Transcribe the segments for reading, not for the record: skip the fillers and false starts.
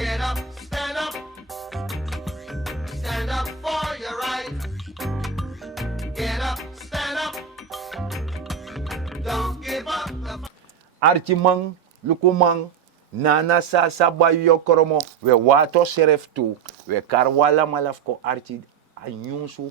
Get up, stand up. Stand up for your right. Get up, stand up. Don't give up the Artimang, lukumang, nana sa sabayo kromo, we wato seref tu, we karwala malaf ko arti anyunsu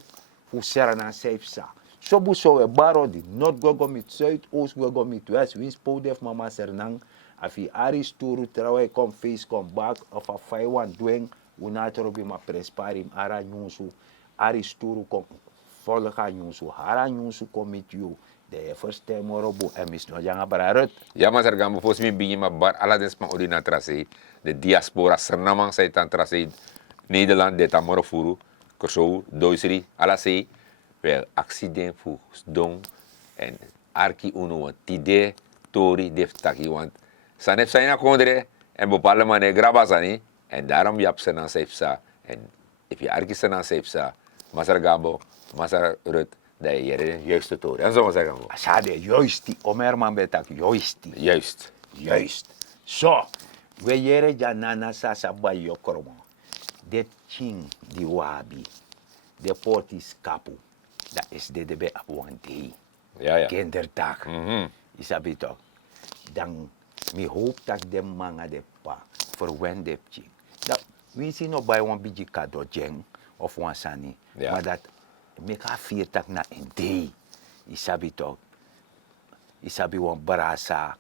fu serana safe sa. Sobu so we baro di not gogo mit Zuid-Oost gogo mit West, wins podef mama sernang, afi aris turu trawe kom face kom back of a 5-1 dwing, unatoro bi ma presparim ara nyunsu, aris turu kom volga nyunsu, hara nyunsu kom mit you. De first time orobo emis no janga bararut. Ja, mas ergambo fos mi bingi ma bar ala des ma odina trase de diaspora sernamang sa itan trase Nederland de tamoro furu koso doisri ala se we accident fu dong en arki uno tide tori deftaki want sanef saina kondre en bepaalde manier grabasani en daarom jap sena sefsa en if je arki sena sefsa masar gabo masar rut de jere juiste tori en zo maar zeggen we. Asade juisti, omerman betak juisti. Juist. Juist. So, we jere janana sasa bayo kromo. De ching di wabi. De portis kapu. Dat is de be op one day. Ja, ja. Kinderdag. Mhm. Isabi toch? Dan mi hoop dat de manga de pa verwen de ching. Dat we zien nog bij een beetje kado jeng of een sani. Ja. Maar dat me ka vier tak na een day. Isabi toch? Isabi wan barasa.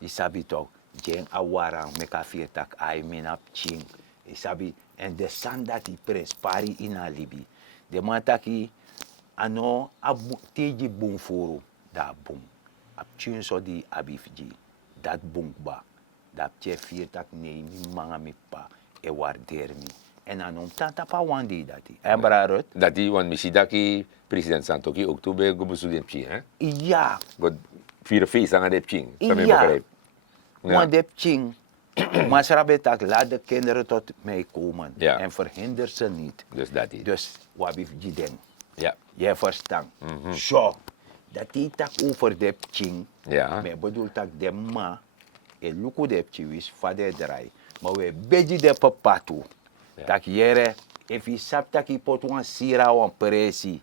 Isabi toch? Jeng awara me ka vier tak ai minap ching. Isabi en de sanda ti prespari in alibi. De mataki ano abu teji bung furu da bung. Ap chun so di abifji. Dat bung ba. Dat che vier tak nee mi manga mi pa e waardeer mi. En anom tanta pa wandi dati. En brarut? Dat die, want misschien dat die president Santoki ook toe bij Gobesu Depchi, hè? Ja. God, vier feest aan Depchi. Dat Ja. begrijp. Maar de ching. Maar srabetak laat de kinderen tot mij komen. Ja. En verhinder ze niet. Dus dat die. Dus wat heeft je denk? Ja. Je verstand. Zo. Dat die tak over de ching. Ja. Maar bedoel tak de ma. E luku de chiwis vader draai. Maar we beji de papatu. Ja. Tak jere. If je sap tak je pot wan sira wan presi.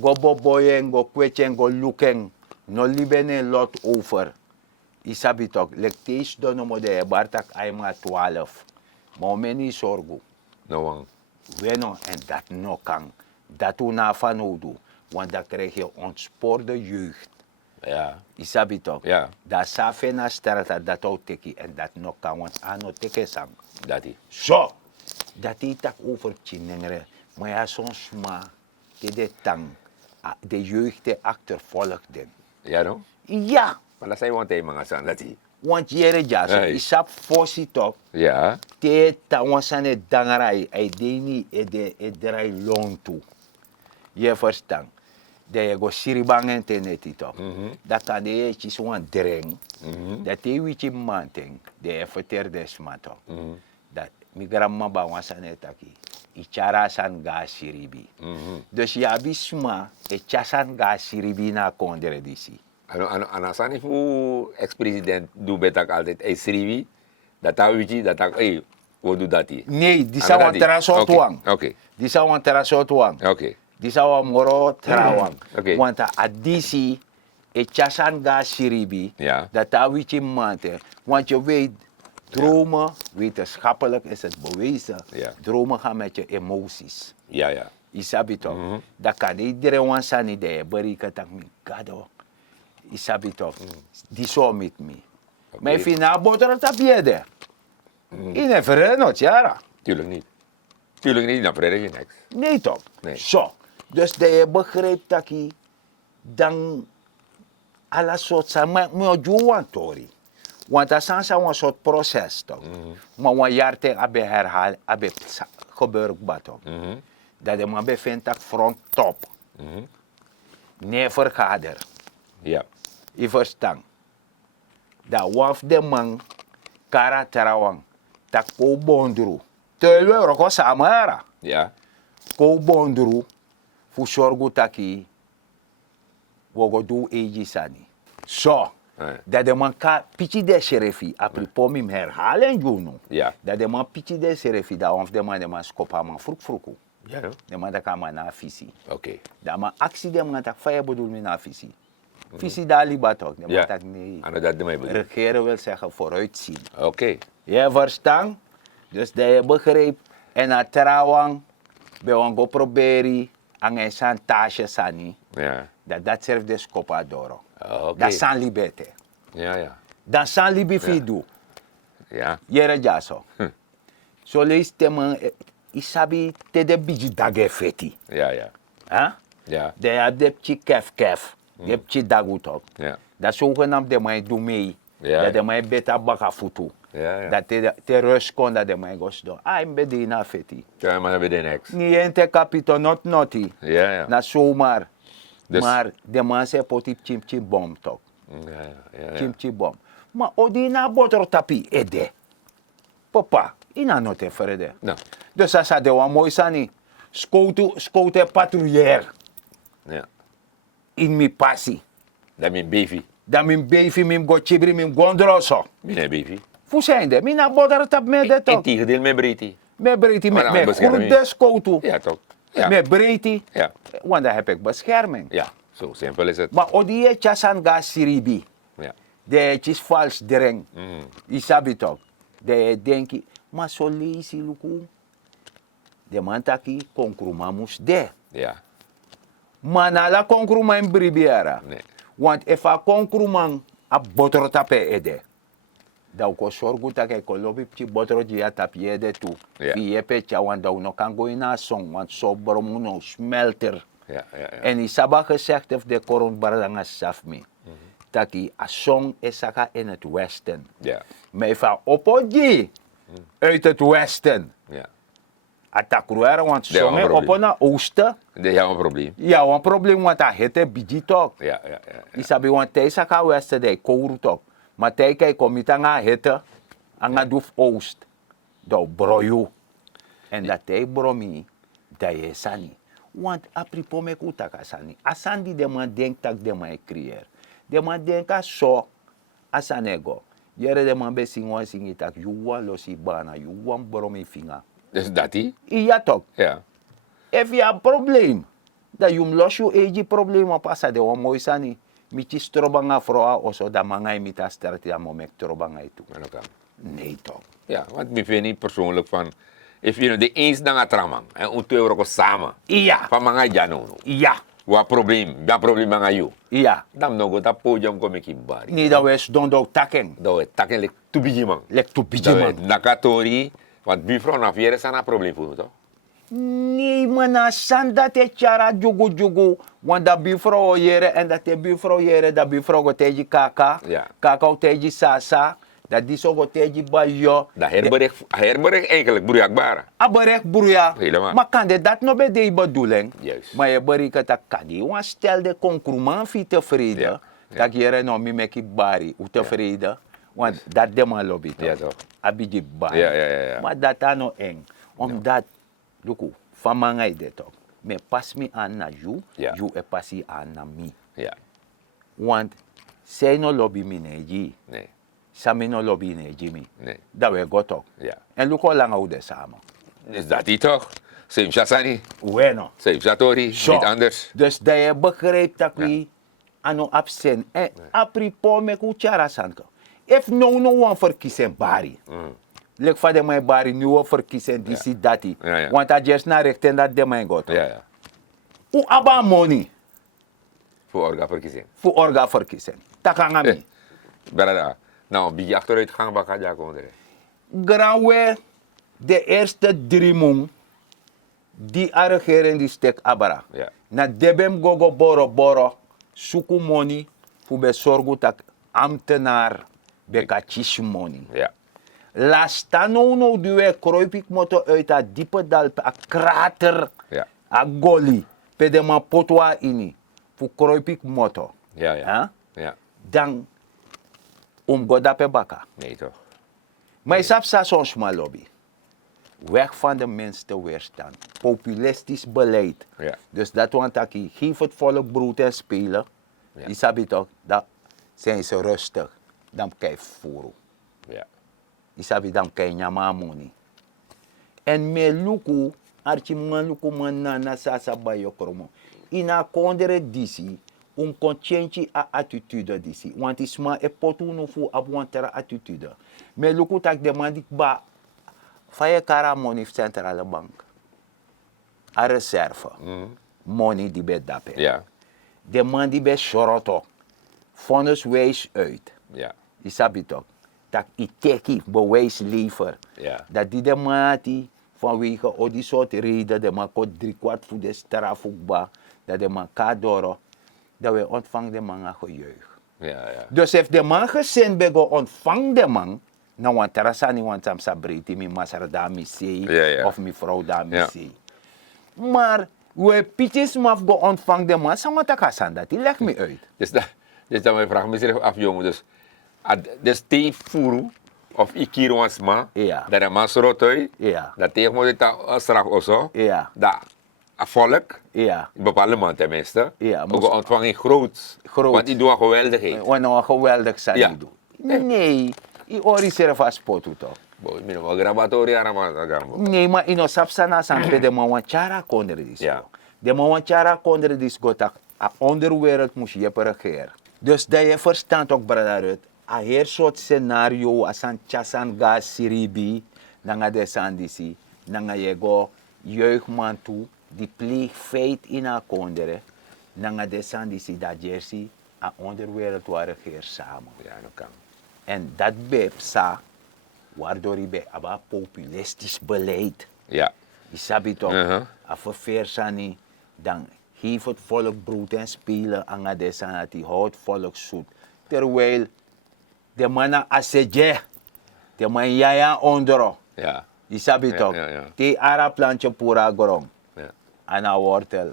Go boboyen, go kwetjen, go luken. No libene lot over. Isabi toch, lekteis dono mo de bartak aima 12. Maar meni sorgo. No one. Weno en dat no kan. Dat una fanodu. Want dan krijg je ontspoorde jeugd. Ja. Isabi toch? Ja. Dat safe na strata dat ook teki en dat no kan. Want ano teke sang. Dat die. Zo. Dat die tak over chinengre. Maar ja, soms maar. De tang. De jeugd de achtervolgden. Ja, no? Ja. Maar dat zijn want hij mga san, dat die. Want jere jas, Hey. isap fosi toch. Ja. Te tawansane dangarai, ay deni e drai long toe. Je verstaan. De je go siribangen teneti toch. Dat kan de je chiswan dreng. Dat te wichi manteng. De je verterde smato. Dat mi gramma ba wansane taki. Ichara san ga siribi. Dus ya bisma e chasan ga siribi na kondere disi. Anasani fu ex-president doe betak altijd. Hij schreef dat hij weet dat hij, wat doet dat hij? Nee, di sa wan terasot wang. Oké. Di sa wan terasot wang. Oké. Di sa wan moro terawang. Oké. Want adisi e chasan ga siribi. Ja. Dat awichi mante. Want je weet, dromen, wetenschappelijk is het bewezen. Ja. Dromen gaan met je emoties. Ja, ja. Isabi toch? Dat kan iedereen wansani de berika tak mi gado. Isabi toch? Die zo met me. Maar if je na boter dat biede. In een verenigd, ja. Tuurlijk niet. Tuurlijk niet, dan vrede je niks. Nee toch? Nee. Zo. Dus de begrijpt dat je dan alle soort zaken moet doen, Tori. Want dat is een soort proces toch? Maar een jaar te hebben herhaald, hebben gebeurd wat toch? Dat de man bevindt dat front top. Nee vergader. Ja. Je verstaan. Dat waf de man kara terawang. Dat ko bondru. Terwijl we roko samara. Ja. Ko bondru. Fu sorgu taki. Wogo do eji sani. So. Dat de man ka pichi de sherifi, apri pomim herhalen juno. Ja. Dat de man pichi de sherifi, da of de man skopa man fruku. Ja, no? De man da ka man na fisi. Oké. Da man actie de man tak faya bedoel me na fisi. Fisi da libatok. De man Ja. tak nee. En dat mij bedoel. Regeren wil zeggen vooruitzien. Oké. Je verstaan? Dus dat je begrijpt. En na trouwang, bij ons go proberen, aan een chantage sani. Ja. Dat serve de scopa doro. Oké. Dat san libete. Ja, ja. Dat san libi fidu. Ja. Jere jaso. So lees teman, isabi te de biji dage feti. Ja, ja. Huh? Ja. De heb de pchi kef. De heb pchi dagutok. Ja. Dat zogenaamd de mij doe mee. Ja. Dat de mij beta baka futu. Ja, ja. Dat te rust kon dat de mij gos do. Ah, ik ben die na feti. Ja, maar dan ben je niks. Niente capito not noti. Ja, ja. Na zomaar. Dus- Maar de man se poti chimchi bom tok. Ja, ja, ja. Chimchi bom. Maar odi na botro tapi ede. Papa, ina note verder. Nou, Dus als de wan mooi sani. Scoute patrouilleur ja. in mi passi. Dat is baby. Dan min bevi min go chibri min gondroso. Mijn baby. Fu zijnde, mina botro tap me de In tok. tegendeel met Briti. Me breiti, Maar dan me bescherming. goede scoutu. Ja, toch? Ja. Me breiti. Ja. Want dan heb ik bescherming. Ja, zo simpel is het. Maar odi je chasan ga siribi. Ja. De is vals dreng. Mm. Isabi toch. De denki, maar zo lees luku. De man taki konkruma mus de. Ja. Maar na la konkruma in bribiara. Nee. Want if a konkruma a botro tape ede. Da ko sorgu take ko lobi pti botro ji atapi ede tu. Ja. Fi epe cha want da no kan go in a song want so brom no smelter. Ja, ja, ja. En Isaba gezegd heeft de koron baranga safmi. Taki a song esaka in het westen. Ja. Maar van opoji uit het westen. Ja. Atakruera want Ja, songe een probleem. opo na oosten. Dat is een probleem. Ja, een probleem want a hete biji tok. Ja, ja, ja. Isabi want tej saka westen de kouru tok. Maar tej kei komita nga hete anga duf oost. Do broyu. En dat tej bromi da ye sani. Want apripo me kutaka sani. Asandi de man denk tak de man creëer. De man denk a so asanego. Jere de man be singwa singi tak yuwa losi bana yuwa bromi finga. Dus dat die? Iya tok. Ja. If you have probleem, da yum los you eji probleem op asa de wan mooi sani. Michi strobanga froa oso da mangai mita starti amo mek trobanga itu. Maar dat kan. Nee toch. Ja, want ik vind niet persoonlijk van... If je de eens dan gaat tramang, en un euro ko samen. Iya. Van mga jano. Iya. Wat probleem? Dat probleem mga you. Iya. Dan nog dat podium kom ik in bari. Ni da wes don do taken. Dat we takken lek tu biji man. Lek tu biji Dat man. we nakatori, want buurvrouw na vier is een probleem voor toch? Nee, mana sanda te chara jugu jugu. Want dat buurvrouw jere en dat de buurvrouw jere, dat buurvrouw go teji kaka. Ja. Kaka go teji sasa. Dat die zo go teji bayo. Dat herberg eigenlijk broejakbare. Aberek broeia. Helemaal. Maar kan de dat no be de bedoeling? Juist. Maar je berika tak kadi. Want stel de concurrent fi tevreden. Ja. Dat jere no mi meki bari. U tevreden. Want dat de man lobby toch? Ja, toch. Abiji bari. Ja. Maar dat ano eng. Omdat, luku, van mangai de toch. Me pas mi aan na you, Ja. you e pasi aan na mi. Ja. Want, zij no lobby mi neji. Nee. Sami no lobby neji mi. Nee. Dat we go toch. Ja. En luko lang hoe de samen. Is dat die toch? Same Shasani, Bueno. same Satori, Zo. niet anders. Dus dat je begrijpt dat we ano absent. En apripo me kuchara sanko. If no one verkiezen bari. Lek van de mijn bari nieuwe verkiezen die si dati. Ja. Want dat just naar rechten dat de mijn god. Ja. U aba money Voor orgaverkiezing. voor orga verkiezen. Takangami. Berada. Nou, bij achteruit gaan baka ja komen er. Grawe de eerste 3 maanden die regering die stek abara. Ja. Na debem gogo boro suku money voor bezorgu tak ambtenaar beka chish money. Ja. Lasta no duwe kroipik moto uit dat diepe dal a krater Ja. a goli pedema potwa ini voor kroipik moto. Ja. Huh? Ja. Dan godape baka. Nee toch. Maar isap sa soms maar lobby. Weg van de minste weerstand. Populistisch beleid. Ja. Dus dat want ik geef het volk brood en spelen. Ja. Isabi toch, dat zijn ze rustig. Dan kan je voeren. Ja. Isabi dan kan je nyamamoni. En me luku, archi man luku man na sasa bayo kromo. Ina kondere disi, kon change a attitude disi. Want isma e potu no fu abwantera attitude. Me luku tak demandik ba, faye kara money centrale bank. A reserve. Money die bij dape. Ja. De man die bij shoroto. Vonnis wees uit. Ja. Isabi toch. Dat ik teki bewijs liever. Ja. Dat die de mati vanwege al die soort reden, de man komt 3/4 voor de straf ook dat de man kan door, dat we ontvangen de man gejuich. Ja, ja. Dus heeft de man gezien bij ontvang de man, nou want terasani want sam sabriti mi masar da mi sei Ja, ja. of mi vrouw da mi Ja. sei. Maar we pitjes maf go ontvang de man, sa wat akasan dat, die leg me uit. Dus dan mijn vraag mezelf af, jongen. Dus te furu of ikirwans ma, Ja. dat de man sorotoi, Ja. dat tegen moet het straf oso, Ja. dat een volk, Ja. een bepaalde man tenminste, Ja, ook moest- ontvangen groot. Groot. Want die doen geweldigheid. We nou geweldig zijn Ja. doen. Nee, i ori serve als potu toch. Boy, mino wel grabatori aan maar Nee, maar ino sapsana sampe de man chara kondre dis. Ja. De man chara kondre dis gotak a onderwereld moest je regeer. Dus dat je verstand ook bradaret. A her soort scenario asan chasan gas siribi nanga de sandisi nanga je go jeugdman toe die pleeg feit in a kondre nanga de sandisi da jersey a onderwereld waar regeer samen. Ja, dat kan. En dat beep sa waardoor hij bij aba populistisch beleid. Ja. Je sabi toch, Uh-huh. als verversani, dan geeft het volk brood en spelen aan de sanat, die houdt volk zoet. Terwijl de mannen asseje, de man jaya ondero, Ja. je sabi toch, ja, ja. die ara plantje pura grong, Ja. aan een wortel,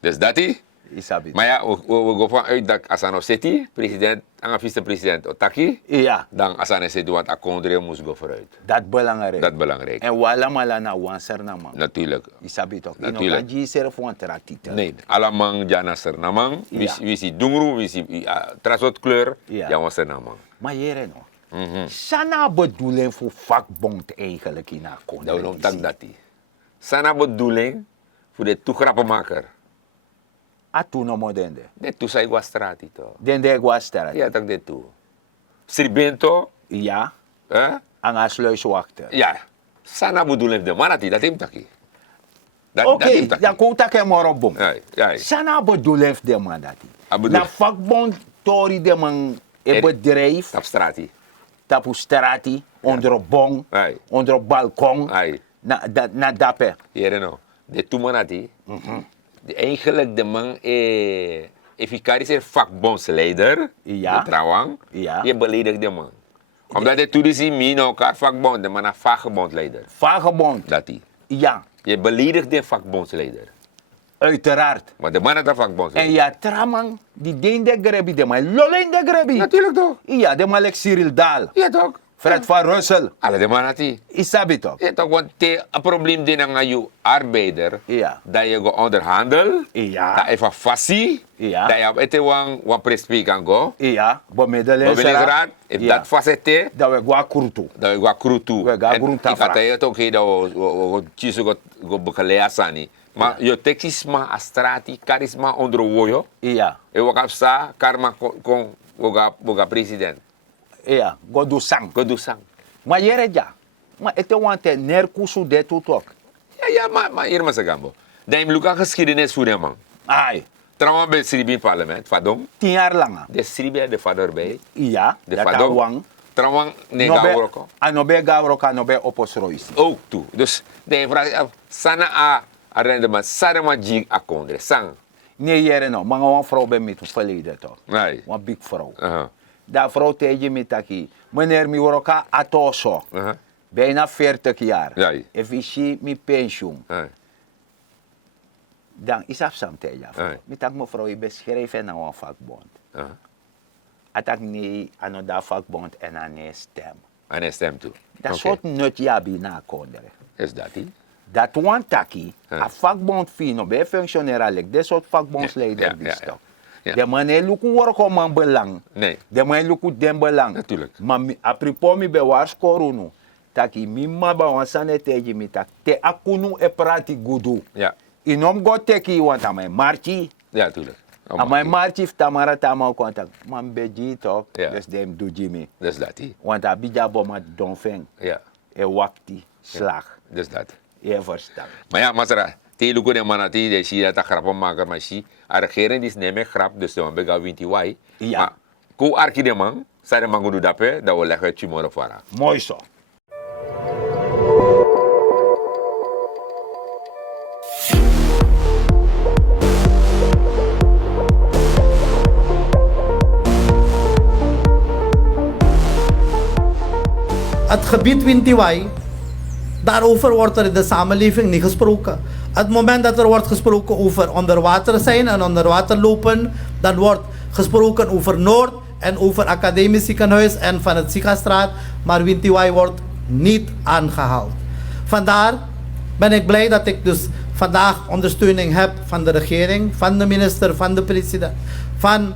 Dus dat is. je sabi Maar ja, we gaan vanuit dat Asano City, president, en vice-president Otaki, Ja, dan Asano City, want Akondre moest go vooruit. dat belangrijk. Dat is belangrijk. En wala mala na wanser na man. Natuurlijk. Je sabi toch, je Natuurlijk. kan je zelf een tractitel. Nee, allemaal jana sernamang, Ja. wisi dungru, wisi trasot kleur, Ja. ja was sernamang. Maar jere no. Sana bedoeling voor vakbond eigenlijk in haar Dat we tak dati. Sana bedoeling voor de toegrappenmaker. Atu no modende. De tu sai guastrati to. Dende guastera. Ja, tak de tu. Sribento, Ja, eh? aan sluiswachter. Ja. Sana bedoeling de manati, dat hem taki. Oké, dan komt dat ke morobom. Ja, ja. Sana bedoeling de man dat. bedoel- Na vakbond tori de man e bedrijf, Tap strati. tapu strati, onder bong, Ai. onder balkon, Ai. na dape. Hier no. De tu manati. Eigenlijk de man efficaris is vakbondsleider. Ja. De trouwang. Ja. Je beledigt de man. Omdat de toeristen zien elkaar vakbond, de man is vakbondsleider. Vagebond, Dat die. ja, Je beledigt de vakbondsleider. uiteraard. Maar de man is een En vakbondsleider. ja, tramang, die dende grebi, de man lolen de grebi. Natuurlijk toch? Ja, de man lek Cyril Daal, Ja toch? Fred van Russell, Alle de man die. isabi toch? Ja toch, want een probleem die aan je arbeider. Ja. Dat je go onderhandel. Ja. Dat even fassie. Ja. Dat je op het wan prespi kan go. Ja, bemiddelen Maar binnen graad, if dat facette. dat we gwa kurtu. Dat we gaan krutu. We gaan krutu Ik afra. had het ook hier dat we kiezen go begeleid sani. Maar je tekisma astrati charisma onder woyo. Ja, E we gaan sta karma kon we gaan president. ja, go do sang. Go do sang. Maar jere ja, maar het want nerkusu de tutok. Ja, maar hier maar gambo. Dan moet ik geschiedenis voor de man. Ai, Trouwens bij Sribi parlement, vadom. 10 jaar lang. De Sribi de vader bij. Ja, De dat vadom. wang. Trouwens nega worko. Anobe gawroka, anobe oposrois. Ook toe. Dus de vraag sana a rendement, sana ma jig a kondre, sang. Nee, jere no, maar een vrouw bij mij verleden toch. Nee. Een big vrouw. Aha. Dat vrouw tegen me taki, meneer mi woroka atoso. Aha. Bijna 40 jaar. Ja. Efficie mi pensioen. Nee. Dan is afsam tegen. Nee. Mi tak mevrouw, je beschreven naar een vakbond. Aha. Atak nee, aan dat vakbond en aan een stem. En hij stemt toe. Dat Oké. soort nut jabi na kondere. Is dat die? Dat one taki, Ja. a vakbond fino, bij functionaire, dat soort vakbondsleider Ja, die ja, stok. Ja. De man heeft luku work om man belang. Nee, De man luku den belang. natuurlijk. Maar apripo mi be waar scoren nu. Taki mi ma ba wansane teji mi tak. Te akunu e prati gudu. Ja, Inom go teki want amai marchi. ja, natuurlijk. Amai marchi tamara tama contact. Man beji toch. Ja. Dus dem do jimi. Dus dat hij. Want abija boma donfeng. Ja, E wakti. Slag. dus dat. Je verstaan. Maar ja, Masra, te luku de manati, de zie dat grappen maken, maar zie, a regering is nemen grap, dus dan ben ik winti wai. Ja. Maar, ko arki de man, sa de man go do dape, dat we leggen tomorrow fara. Mooi zo. Het gebied Wintiwai, daarover wordt er in de samenleving niet gesproken. Het moment dat er wordt gesproken over onderwater zijn en onderwater lopen, dan wordt gesproken over Noord en over academisch ziekenhuis en van het Ziegastraat, maar Wintiwai wordt niet aangehaald. Vandaar ben ik blij dat ik dus vandaag ondersteuning heb van de regering, van de minister, van de president, van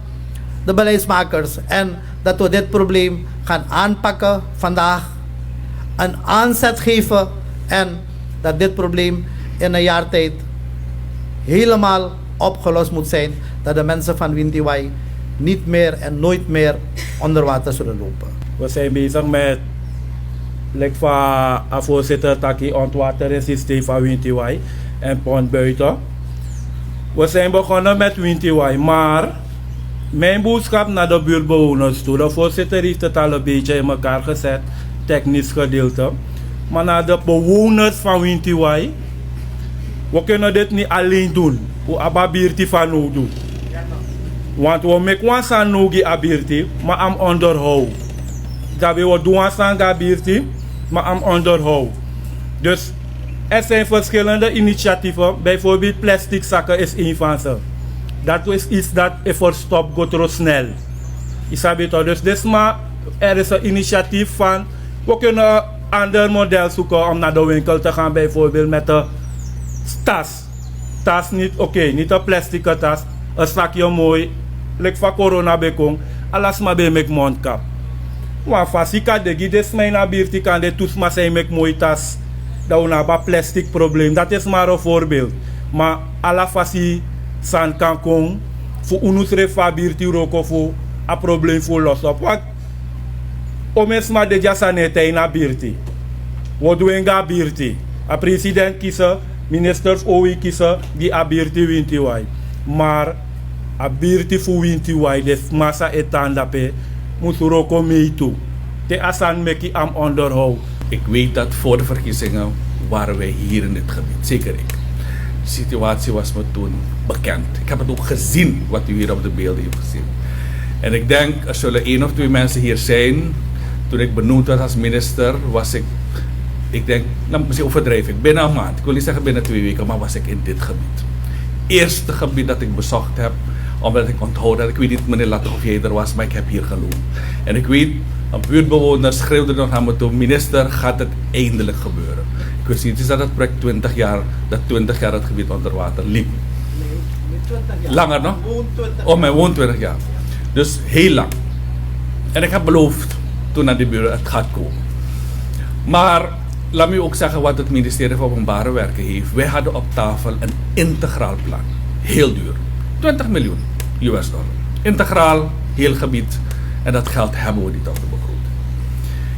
de beleidsmakers en dat we dit probleem gaan aanpakken vandaag, een aanzet geven en dat dit probleem in een jaar tijd helemaal opgelost moet zijn, dat de mensen van Wintiwai niet meer en nooit meer onder water zullen lopen. We zijn bezig met, like van voorzitter Taki, ontwateringssysteem van Wintiwai en Pont Buiten. We zijn begonnen met Wintiwai, maar mijn boodschap naar de buurtbewoners toe. De voorzitter heeft het al een beetje in elkaar gezet, technisch gedeelte. Maar naar de bewoners van Wintiwai, we kunnen dit niet alleen doen. We hebben birti van nu doen. Want we maken ons aan nogi abirti, maar am onderhoud. Dat we doen ons aan abirti, maar am onderhoud. Dus er zijn verschillende initiatieven. Bijvoorbeeld plastic zakken is een van ze. Dat is iets dat voor stop gaat snel. Dus er is een initiatief van, we kunnen een ander model zoeken om naar de winkel te gaan, bijvoorbeeld met een tas. Tas niet, niet een plastic tas, een zakje mooi, like van corona bekong, alles maar bij met mondkap. Want fasika de des mijn buurt kan de toets maar zijn met mooi tas, dat we hebben een plastic probleem. Dat is maar een voorbeeld. Maar alla fasi san kan komen, voor ons refabiert ook voor een probleem voor los op. Want omes maar de jasanete in a birti. Wat doen we in birti? A president kiezen, ministers OI kiezen, die a birti Wintiwai. Maar a birti voor Wintiwai, des massa etandape, moet er ook mee toe. Te asan meki am onderhoud. Ik weet dat voor de verkiezingen waren wij hier in dit gebied, zeker ik. De situatie was me toen bekend. Ik heb het ook gezien, wat u hier op de beelden heeft gezien. En ik denk, er zullen 1 of 2 mensen hier zijn. Toen ik benoemd werd als minister, was ik denk, nou, misschien overdrijf ik, binnen een maand. Ik wil niet zeggen binnen 2 weken, maar was ik in dit gebied. Eerste gebied dat ik bezocht heb, omdat ik onthoud dat, ik weet niet meneer Latte of jij er was, maar ik heb hier gelopen. En ik weet, een buurtbewoner schreeuwde nog naar me toe, minister, gaat het eindelijk gebeuren. Ik wist niet eens dat het project 20 jaar het gebied onder water liep. Langer nog? Oh, mijn woont 20 jaar. Dus heel lang. En ik heb beloofd toen aan de bureau, het gaat komen. Maar laat me ook zeggen wat het ministerie van Openbare Werken heeft. Wij hadden op tafel een integraal plan. Heel duur. 20 miljoen US dollar. Integraal, heel gebied. En dat geld hebben we niet op de begroting.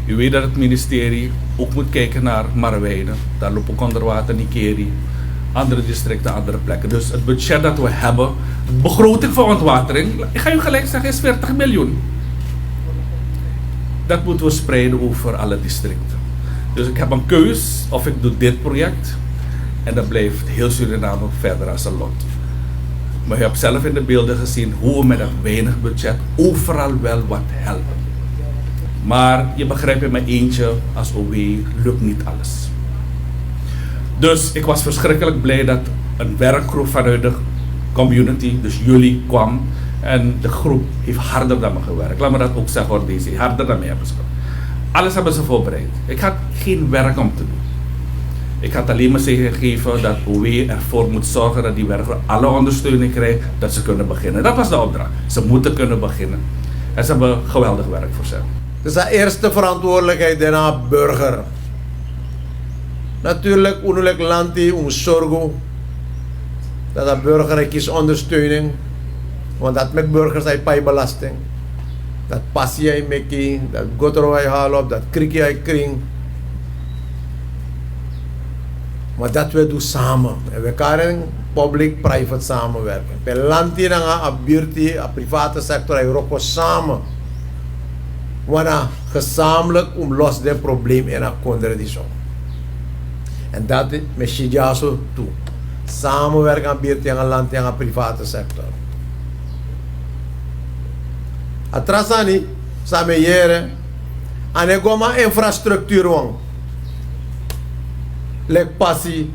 U weet dat het ministerie ook moet kijken naar Marwijnen. Daar loopt ook onder water, Nikeri. Andere districten, andere plekken. Dus het budget dat we hebben, de begroting voor ontwatering, ik ga u gelijk zeggen, is 40 miljoen. Dat moeten we spreiden over alle districten. Dus ik heb een keus of ik doe dit project en dan blijft heel Suriname verder als een lot. Maar je hebt zelf in de beelden gezien hoe we met een weinig budget overal wel wat helpen. Maar je begrijpt in mijn eentje als OW lukt niet alles. Dus ik was verschrikkelijk blij dat een werkgroep vanuit de community, dus jullie, kwam. En de groep heeft harder dan me gewerkt. Laat me dat ook zeggen hoor, deze. Harder dan mij hebben ze gedaan. Alles hebben ze voorbereid. Ik had geen werk om te doen. Ik had alleen maar gegeven dat OW ervoor moet zorgen dat die werker alle ondersteuning krijgt, dat ze kunnen beginnen. Dat was de opdracht. Ze moeten kunnen beginnen. En ze hebben geweldig werk voor ze. Dus de eerste verantwoordelijkheid daarna burger. Natuurlijk, unulijk lanti, zorgen dat de burger kiest ondersteuning. Want dat met burgers hij pay belasting. Dat passie hij meki, dat gotro hij haal op, dat krikje hij kring. Maar dat we doen samen. En we kunnen public-private samenwerken. Per lanti na nga, a buurti, a private sector, hij rokken samen. Wana gezamenlijk los dit probleem in een contradictie. En dat is met Shijaso toe. Samenwerken aan buurt en land en aan private sector. Atrasani, samen jaren, en ik kom aan infrastructuur wang. Lek passie,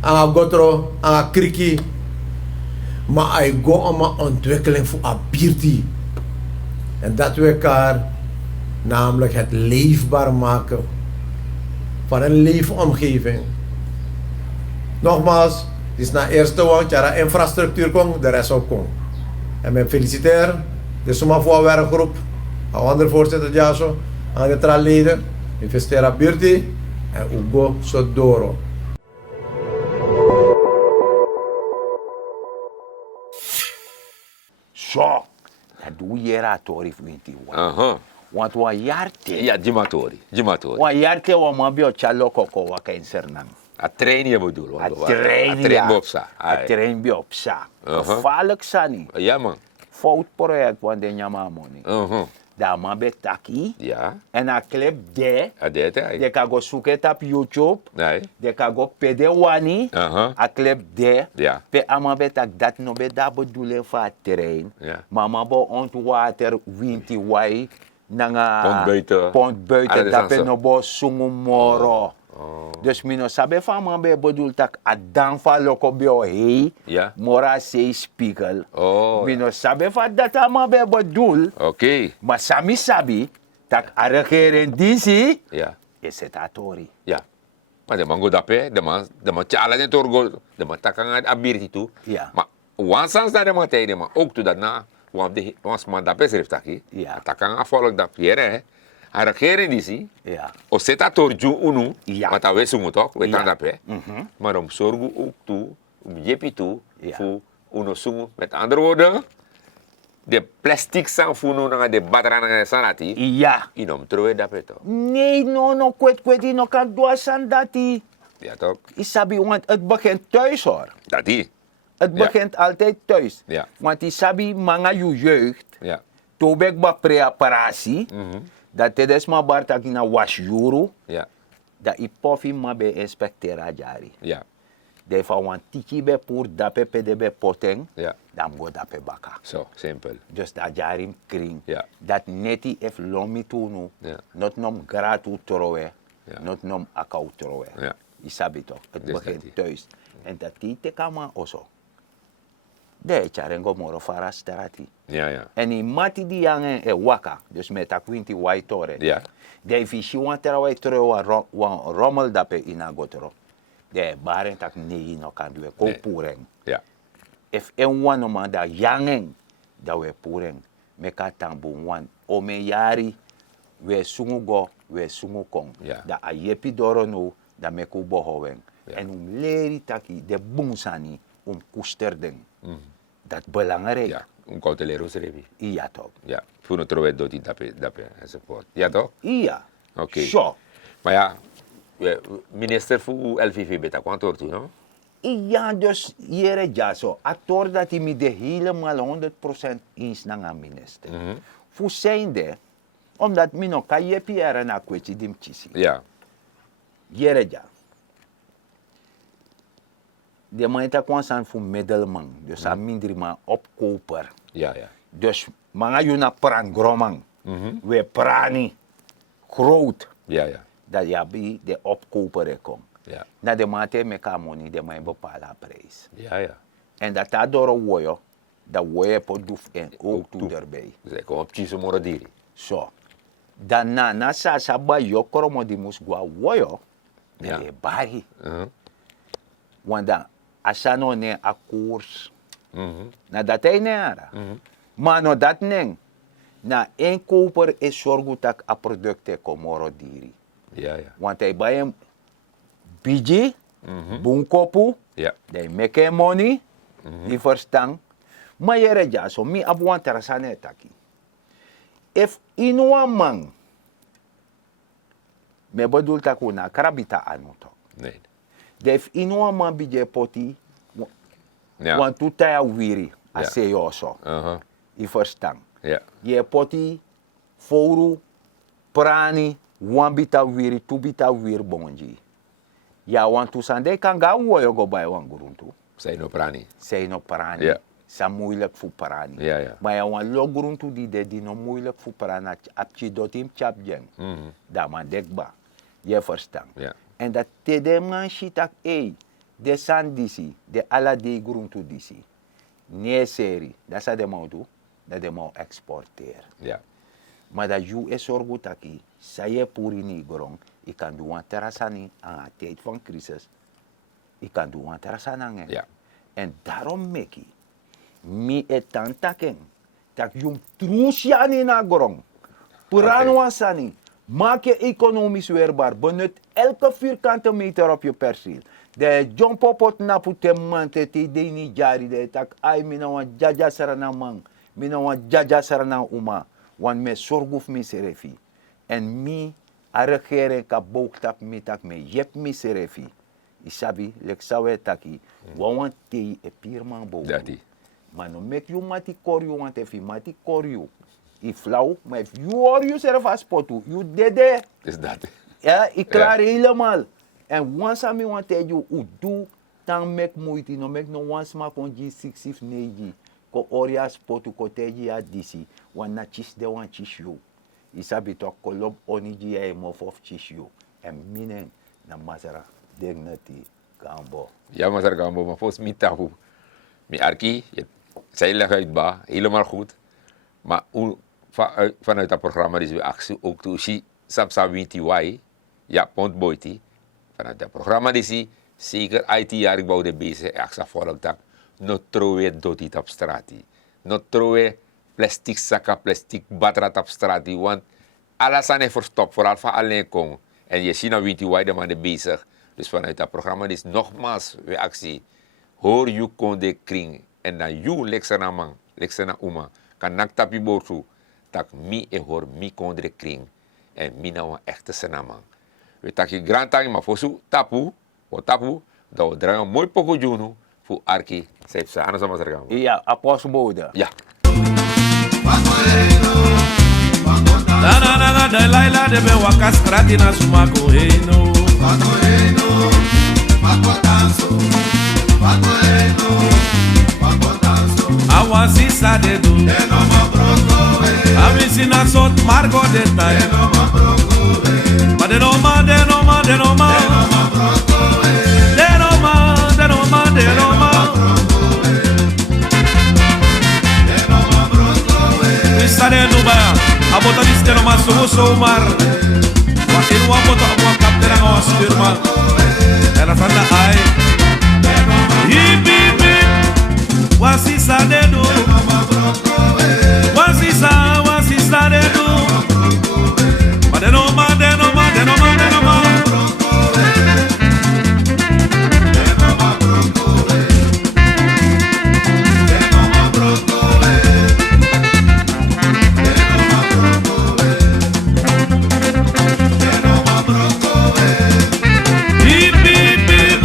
aan gotro, aan kriki. Maar ik go om een ontwikkeling voor een buurt. En dat we elkaar namelijk het leefbaar maken van een leefomgeving. Nogmaals, het is na eerste woord, ja, infrastructuur komt, de rest ook komt. En ik feliciteer de Soma voor werkgroep, de andere voorzitter Jaso, aan de traleden, investeren Birti en Ugo Sodoro. Zo, dat doe je ratori voor inti. Want wa yarte. Ja, Jimatori. Wa yarte wa mabio chalo koko wa kensernang. A train je bedoel. A train ja. Bopsa. A train biopsa. Gevaarlijk sani. Ja man. Fout project want de nyama money. Da mabe taki. Ja. En a clip de. A dit hè. De ka go zoeken op YouTube. Nee. De ka go pede wani. A clip de. Ja. Pe amabe tak dat no be da bedoelen van terrein. Ja. Mama bo ontwater winti wai. Nanga Pont buiten dat we no bo sungu moro. Dus mino sabe van man be bedoel tak adan fa loko bio hei. Ja. Mora sei spiegel. Mino Ja. sabe van dat man be bedoel. Oké. Maar sami sabi tak a regering disi. Ja. Is het atori. Ja. Maar de man go dape, de man chala den torgo, de man takang abirti tu. Ja. Maar wansans dat de man tijd, maar ook to dat na. Want de ons man dape schrift taki. Ja. Takang afvolg dat hier a regering disi. Ja. O seta torju unu. Ja. Wat we sungu toch, we Ja. tan dape. Maar om zorgu ook toe, om jepi toe, Ja. voor uno sungu. Met andere woorden, de plastic sang funu na de batera na sanati. Ja. Inom troe dape toch. Nee, no, kwet, no kan doasan dati. Ja toch. Isabi, want het begint thuis hoor. Dat die. Het begint altijd thuis. Ja. Want isabi, manga je jeugd, Ja. tobek ba preparatie, dat het is maar bartak na wasjuru, Ja. dat i pofi ma be inspectera jari. Ja. De fa wan tiki be pour dape pede be poteng, Ja. dan go dape baka. Zo, simpel. Dus dat jarim kring. Ja. Dat neti ef lomi tunu, Ja. not nom gratu trowe, Ja. not nom akau trowe. Ja. Isabi toch, het Dus begint dat thuis. En dat die te kama oso. De charengo moro fara starati. Ja, ja. En die mati die yangen e waka, dus met dat kwinti waitore. Ja. De visie wan tera waitore wan rommel dape inagotoro. De baren tak negi no kan duwe ko Nee. pureng. Ja. If en wan man da yangen da we pureng. Meka tambu wan o me yari we sungu go we sungu kong. Ja. Da a yepi doro no da me ku bohowen. Ja. En leri taki de bungsani koesterding. Dat belangrijk. Ja. Un cautelero serebi. Iya toch. Ja. Voor een troe doti dape enzovoort. Ja toch? Iya. Oké. Zo. Maar ja, minister voor LVV beta kwant hoort u, no? Ja, dus jere jaso. Actor dat hij me de helemaal 100% eens naar minister. Voor zijnde, omdat me nog kan je PR na kwetje dim chisi. Ja. Jere ja. De man is constant voor middelman. Dus aan minder maar opkoper. Ja, ja. Dus manga yuna pran gromang. We prani. Groot. Ja, ja. Dat ja bij de opkoper komt. Ja. Na de mate me ka money de man bepalen prijs. Ja, ja. En dat daar door een woyo, dat woyo pot doef en ook toe erbij. Dus ik kom op Chiso Morodiri. Zo. Daarna, na sa ba yo kromo di mus gwa woyo, Ja. De bari. Want dan, als je nou ne a koers, na dat hij neara. Maar no dat neng, na een koper is zorgen dat a producten komoro diri. Ja, ja. Want hij bij hem biji, bunkopu, Ja. they make money, die verstaan. Maar je reja, so mi abuan terasane taki. If inua man, me bedoel taku na krabita anu tok. Nee. Def inua man bije poti, Ja. want tutaya wiri, a Ja. se yoso. I verstaan. Ja. Je poti, foru, prani, wan bita wiri, tu bita wiri bonji. Ya wan tu sande kan ga woyo go bij wan guruntu. Zijn no prani. Zij no parani. Ja. Sa moeilijk voor parani. Ja, ja. Maar ja, wan lo guruntu die no moeilijk voor parana. Apchi dotim chap jeng. Da man dekba. Je verstaan. Ja. En dat te de man shitak de san disi, de ala de guruntu disi. Nee seri. Dat sa de mau do. Dat de mau exporteren. Ja. Maar dat je is zorgen dat je puri niet grong. Ik kan doen een terrasani aan een tijd van crisis. Ik kan doen een terrasani. Ja. En daarom mek ik. Mi etan taken. Dat je truusja niet naar grong. Purano sani. Maak je economisch weerbaar. Benut elke vierkante meter op je perceel. De John Popot na putemman te deni jari de tak ai mina wan jaja sarana man. Mina wan jaja sarana uma. Want me zorguf mi serefi. En mi a regering ka boogtap mi tak me yep mi serefi. Isabi lek sawe taki. Wawan te e pirman bo. Dati. Maar no make you mati koryu want if you mati koryu. I flauw, maar if you or you serf as potu, you dede. Is dat. Ja, ik klaar helemaal. En once aan me want you do, dan make moeite, no make no once maar kon G6 neji. Ko orias potu ko teji a disi, wan na chis de wan chis you. Isabi to kolob oniji e mof of chis you. En minen na masara dignity kambo. Ja, maar zeg maar, maar volgens mij tahu. Mi arki, zij leggen uit ba, helemaal goed. Maar vanuit dat programma is we actie ook toe, si sapsa witi wai, ja, pont boiti. Vanuit dat programma is hij zeker IT jaar ik bouw de bezig, actie volk tak. No trowe dotit op strati. No trowe plastic zakka, plastic batrat op strati, want alles aan heeft verstopt, vooral van alleen kom. En je ziet nou witi wai de man bezig. Dus vanuit dat programma is nogmaals we actie. Hoor je kon de kring en dan je leksana man, leksana uma, kan nak tapi botu, tak mi e hoor mi kon de kring en mi nou een echte senaman. We taki grand tang maar voor zo tapu, dat we dragen mooi poko junu voor arki, zeg ze aan sama sergam. Ja, aposbode. Ja. Dana naga de laila de be wakas krati na sumako heno. Awasi sa de do. Avisi na sot margo de tai. Ma de no ma. De no ma. Visa de Duba. Abota viste no ma so mar. Wa in wa boto abwa kaptera nga wasirma. Era sanda ai. Hip hip hip. Wasisa de do. Wasisa de do. Ma de no ma. Hip hip hip.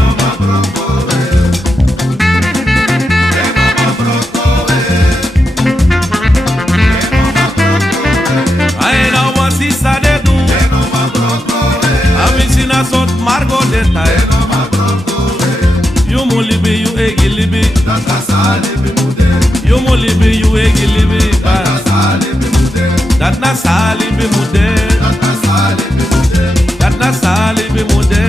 Ai na wasisa de do. Amisina sot margo de tai. You mo libi, you egi libi. You mo libi, you egi libi. Dat na sali bi mude. Dat na sali bi mude.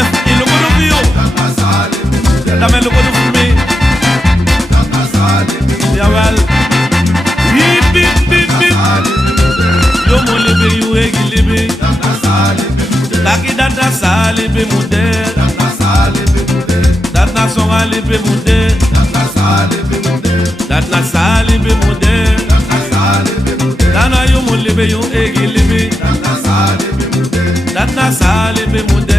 If you look at you, that man look at me. Yeah well. Hip hip hip hip. dat na sali be mude. Dat na sali be mude. Dat na songali be mude. Dat na sali be mude. Dat na sali be mude. Dat na sali be mude. Dana yu mulibe yu egi libi. Dat na sali be mude. Dat na sali be mude.